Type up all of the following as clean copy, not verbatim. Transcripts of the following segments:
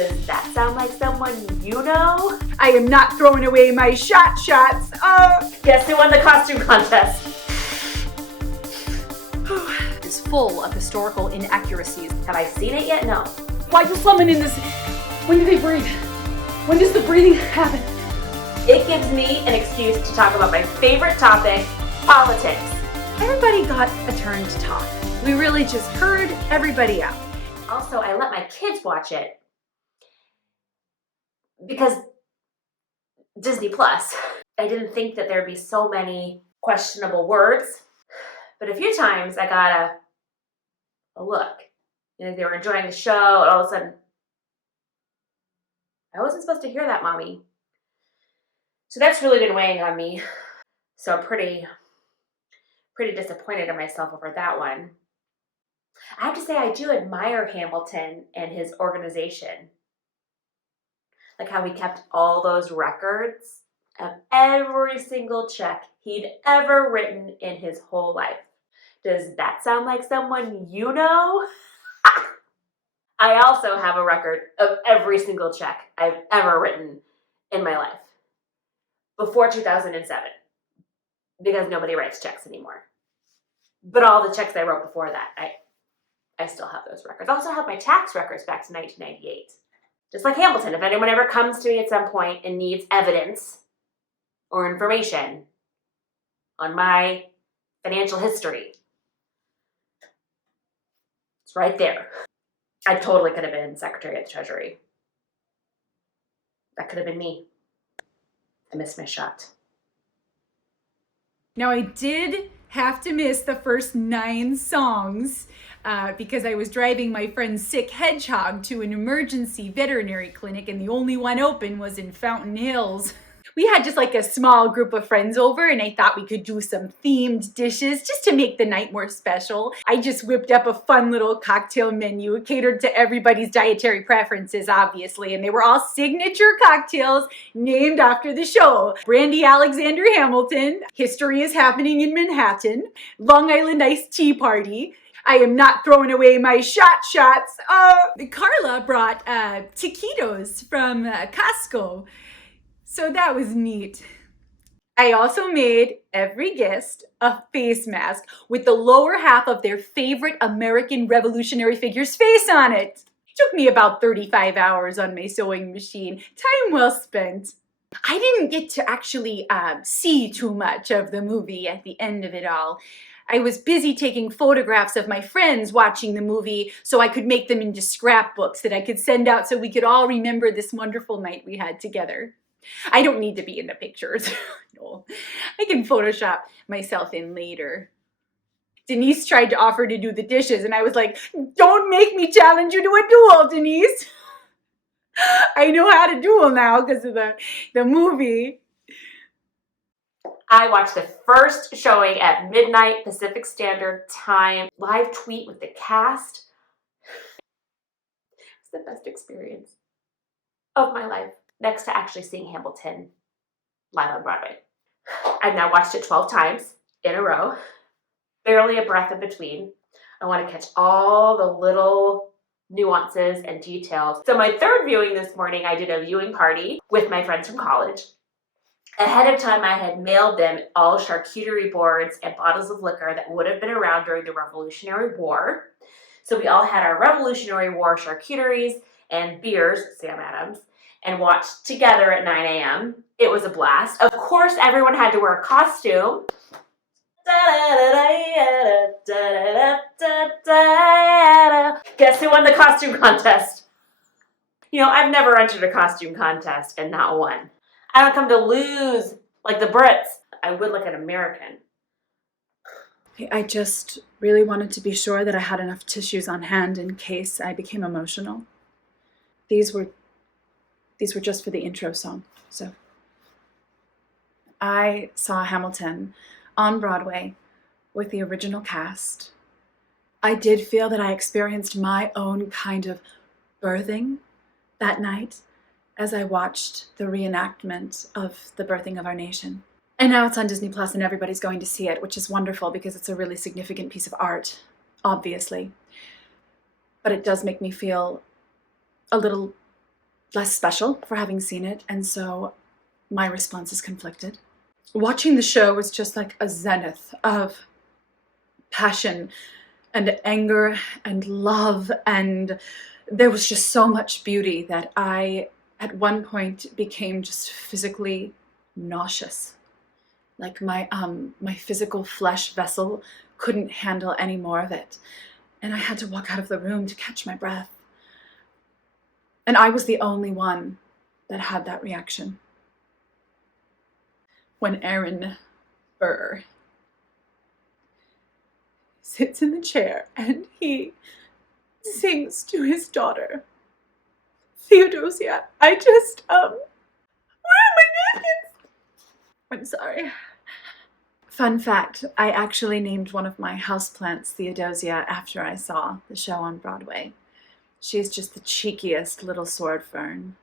Does that sound like someone you know? I am not throwing away my shots. Guess who won the costume contest? It's full of historical inaccuracies. Have I seen it yet? No. Why you summoning this? When do they breathe? When does the breathing happen? It gives me an excuse to talk about my favorite topic, politics. Everybody got a turn to talk. We really just heard everybody out. Also, I let my kids watch it because Disney Plus. I didn't think that there'd be so many questionable words, but a few times I got a look. You know, they were enjoying the show, and all of a sudden, I wasn't supposed to hear that, Mommy. So that's really been weighing on me. So I'm pretty disappointed in myself over that one. I have to say, I do admire Hamilton and his organization. Like how he kept all those records of every single check he'd ever written in his whole life. Does that sound like someone you know? I also have a record of every single check I've ever written in my life. Before 2007. Because nobody writes checks anymore. But all the checks I wrote before that, I still have those records. I also have my tax records back to 1998. Just like Hamilton, if anyone ever comes to me at some point and needs evidence or information on my financial history, it's right there. I totally could have been Secretary of the Treasury. That could have been me. I missed my shot. Now, I did have to miss the first 9 songs because I was driving my friend's sick hedgehog to an emergency veterinary clinic, and the only one open was in Fountain Hills. We had just like a small group of friends over, and I thought we could do some themed dishes just to make the night more special. I just whipped up a fun little cocktail menu catered to everybody's dietary preferences, obviously, and they were all signature cocktails named after the show. Brandy Alexander Hamilton, History is Happening in Manhattan, Long Island Iced Tea Party, I am not throwing away my shots. Carla brought taquitos from Costco. So that was neat. I also made every guest a face mask with the lower half of their favorite American Revolutionary figure's face on it. It took me about 35 hours on my sewing machine. Time well spent. I didn't get to actually see too much of the movie at the end of it all. I was busy taking photographs of my friends watching the movie so I could make them into scrapbooks that I could send out so we could all remember this wonderful night we had together. I don't need to be in the pictures. No, I can Photoshop myself in later. Denise tried to offer to do the dishes, and I was like, don't make me challenge you to a duel, Denise. I know how to duel now because of the movie. I watched the first showing at midnight Pacific Standard Time. Live tweet with the cast. It's the best experience of my life, next to actually seeing Hamilton live on Broadway. I've now watched it 12 times in a row. Barely a breath in between. I want to catch all the little nuances and details. So my third viewing this morning, I did a viewing party with my friends from college. Ahead of time, I had mailed them all charcuterie boards and bottles of liquor that would have been around during the Revolutionary War. So we all had our Revolutionary War charcuteries and beers, Sam Adams, and watched together at 9 a.m. It was a blast. Of course, everyone had to wear a costume. Guess who won the costume contest? You know, I've never entered a costume contest and not won. I don't come to lose like the Brits. I would like an American. I just really wanted to be sure that I had enough tissues on hand in case I became emotional. These were just for the intro song. So I saw Hamilton on Broadway with the original cast. I did feel that I experienced my own kind of birthing that night as I watched the reenactment of the birthing of our nation. And now it's on Disney Plus and everybody's going to see it, which is wonderful because it's a really significant piece of art, obviously. But it does make me feel a little less special for having seen it, and so my response is conflicted. Watching the show was just like a zenith of passion and anger and love, and there was just so much beauty that I, at one point, became just physically nauseous. Like my physical flesh vessel couldn't handle any more of it, and I had to walk out of the room to catch my breath. And I was the only one that had that reaction. When Aaron Burr sits in the chair and he sings to his daughter, Theodosia, I just, where are my napkins? I'm sorry. Fun fact, I actually named one of my houseplants Theodosia after I saw the show on Broadway. She's just the cheekiest little sword fern.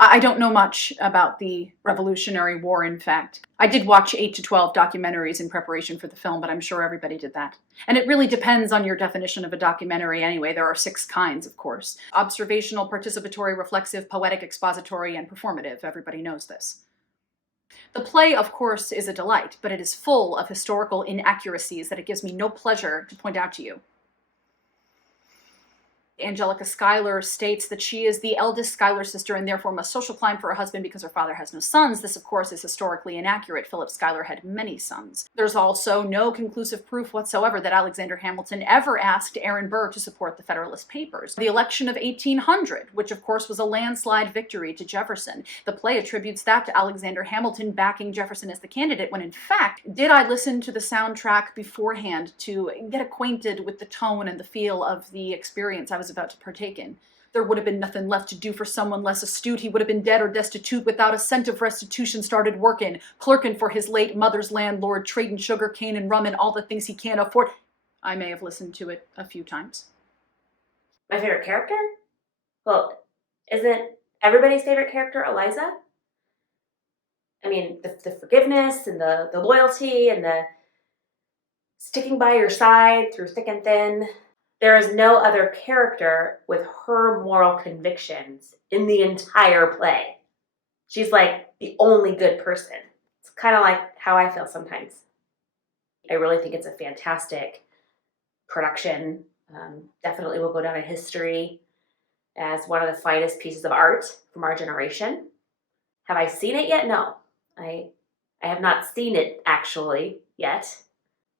I don't know much about the Revolutionary War, in fact. I did watch 8 to 12 documentaries in preparation for the film, but I'm sure everybody did that. And it really depends on your definition of a documentary anyway. There are 6 kinds, of course. Observational, participatory, reflexive, poetic, expository, and performative. Everybody knows this. The play, of course, is a delight, but it is full of historical inaccuracies that it gives me no pleasure to point out to you. Angelica Schuyler states that she is the eldest Schuyler sister and therefore must social climb for her husband because her father has no sons. This, of course, is historically inaccurate. Philip Schuyler had many sons. There's also no conclusive proof whatsoever that Alexander Hamilton ever asked Aaron Burr to support the Federalist Papers. The election of 1800, which of course was a landslide victory to Jefferson. The play attributes that to Alexander Hamilton backing Jefferson as the candidate, when in fact, did I listen to the soundtrack beforehand to get acquainted with the tone and the feel of the experience I was about to partake in, there would have been nothing left to do for someone less astute. He would have been dead or destitute without a cent of restitution started working, clerking for his late mother's landlord, trading sugar cane and rum and all the things he can't afford. I may have listened to it a few times. My favorite character? Well, isn't everybody's favorite character Eliza? I mean, the forgiveness and the loyalty and the sticking by your side through thick and thin. There is no other character with her moral convictions in the entire play. She's like the only good person. It's kind of like how I feel sometimes. I really think it's a fantastic production. Definitely will go down in history as one of the finest pieces of art from our generation. Have I seen it yet? No. I have not seen it actually yet.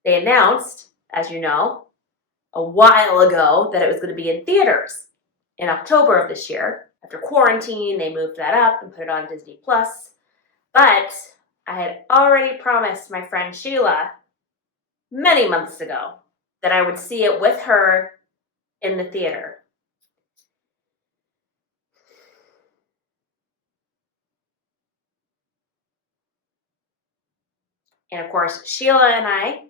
They announced, as you know, a while ago that it was going to be in theaters in October of this year. After quarantine, they moved that up and put it on Disney+. But I had already promised my friend Sheila many months ago that I would see it with her in the theater. And of course, Sheila and I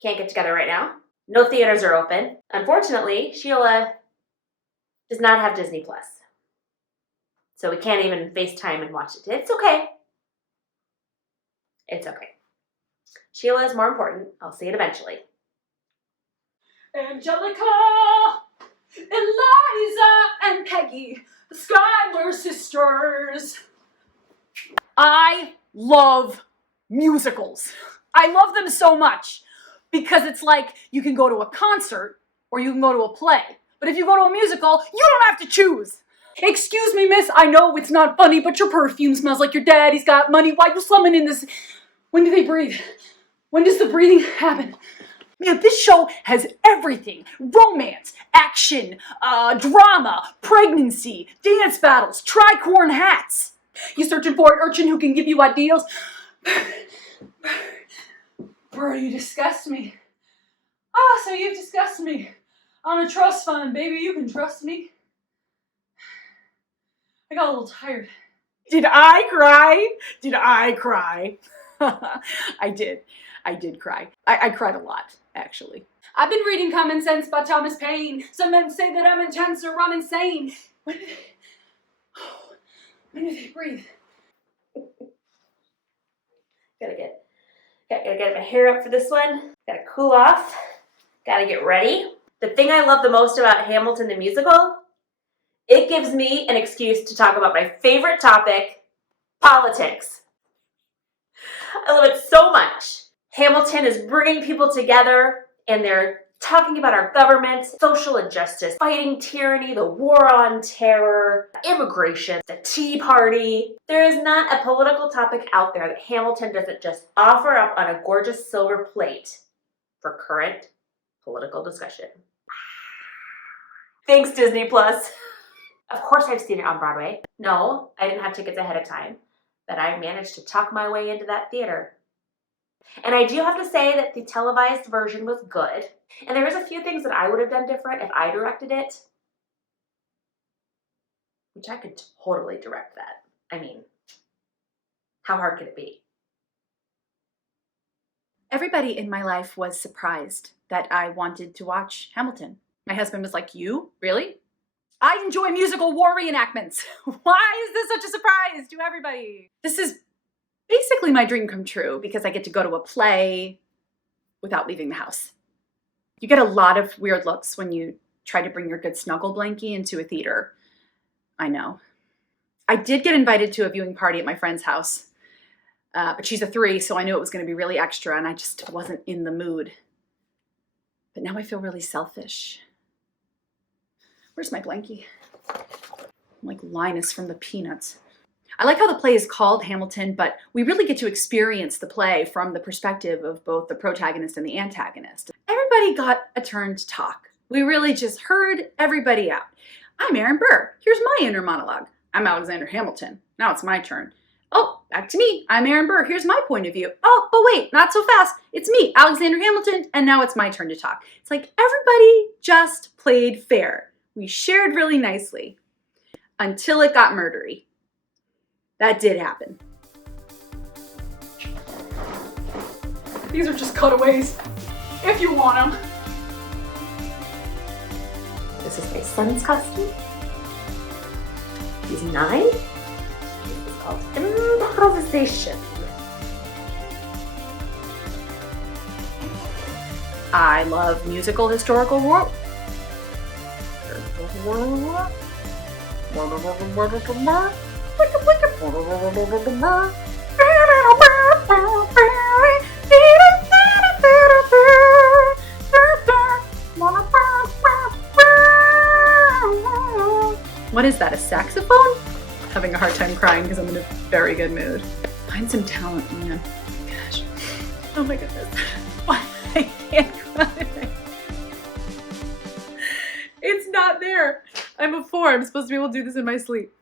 can't get together right now. No theaters are open. Unfortunately, Sheila does not have Disney+. So we can't even FaceTime and watch it. It's okay. It's okay. Sheila is more important. I'll see it eventually. Angelica, Eliza, and Peggy, the Schuyler sisters. I love musicals. I love them so much because it's like you can go to a concert or you can go to a play. But if you go to a musical, you don't have to choose. Excuse me, miss, I know it's not funny, but your perfume smells like your daddy's got money. Why you slumming in this? When do they breathe? When does the breathing happen? Man, this show has everything. Romance, action, drama, pregnancy, dance battles, tricorn hats. You searching for an urchin who can give you ideals? Burr, you disgust me. Ah, so you've disgusted me. On a trust fund, baby, you can trust me. I got a little tired. Did I cry? Did I cry? I did. I did cry. I cried a lot, actually. I've been reading Common Sense by Thomas Paine. Some men say that I'm intense or I'm insane. When do they breathe? Gotta get my hair up for this one. Gotta cool off. Gotta get ready. The thing I love the most about Hamilton the musical, it gives me an excuse to talk about my favorite topic, politics. I love it so much. Hamilton is bringing people together, and they're talking about our government, social injustice, fighting tyranny, the war on terror, immigration, the Tea Party. There is not a political topic out there that Hamilton doesn't just offer up on a gorgeous silver plate for current political discussion. Thanks, Disney Plus. Of course I've seen it on Broadway. No, I didn't have tickets ahead of time, but I managed to talk my way into that theater. And I do have to say that the televised version was good. And there was a few things that I would have done different if I directed it. Which I could totally direct that. I mean, how hard could it be? Everybody in my life was surprised that I wanted to watch Hamilton. My husband was like, "You? Really? I enjoy musical war reenactments. Why is this such a surprise to everybody?" This is basically my dream come true because I get to go to a play without leaving the house. You get a lot of weird looks when you try to bring your good snuggle blankie into a theater. I know. I did get invited to a viewing party at my friend's house, but she's a 3, so I knew it was going to be really extra, and I just wasn't in the mood. But now I feel really selfish. Where's my blankie? I'm like Linus from the Peanuts. I like how the play is called Hamilton, but we really get to experience the play from the perspective of both the protagonist and the antagonist. Everybody got a turn to talk. We really just heard everybody out. I'm Aaron Burr. Here's my inner monologue. I'm Alexander Hamilton. Now it's my turn. Oh, back to me. I'm Aaron Burr. Here's my point of view. Oh, but wait, not so fast. It's me, Alexander Hamilton, and now it's my turn to talk. It's like everybody just played fair. We shared really nicely until it got murdery. That did happen. These are just cutaways, if you want them. This is my son's costume. He's 9. This is called improvisation. I love musical historical war. What is that, a saxophone? Having a hard time crying because I'm in a very good mood. Find some talent, man. Gosh. Oh my goodness. Why I can't cry. It's not there. I'm a 4. I'm supposed to be able to do this in my sleep.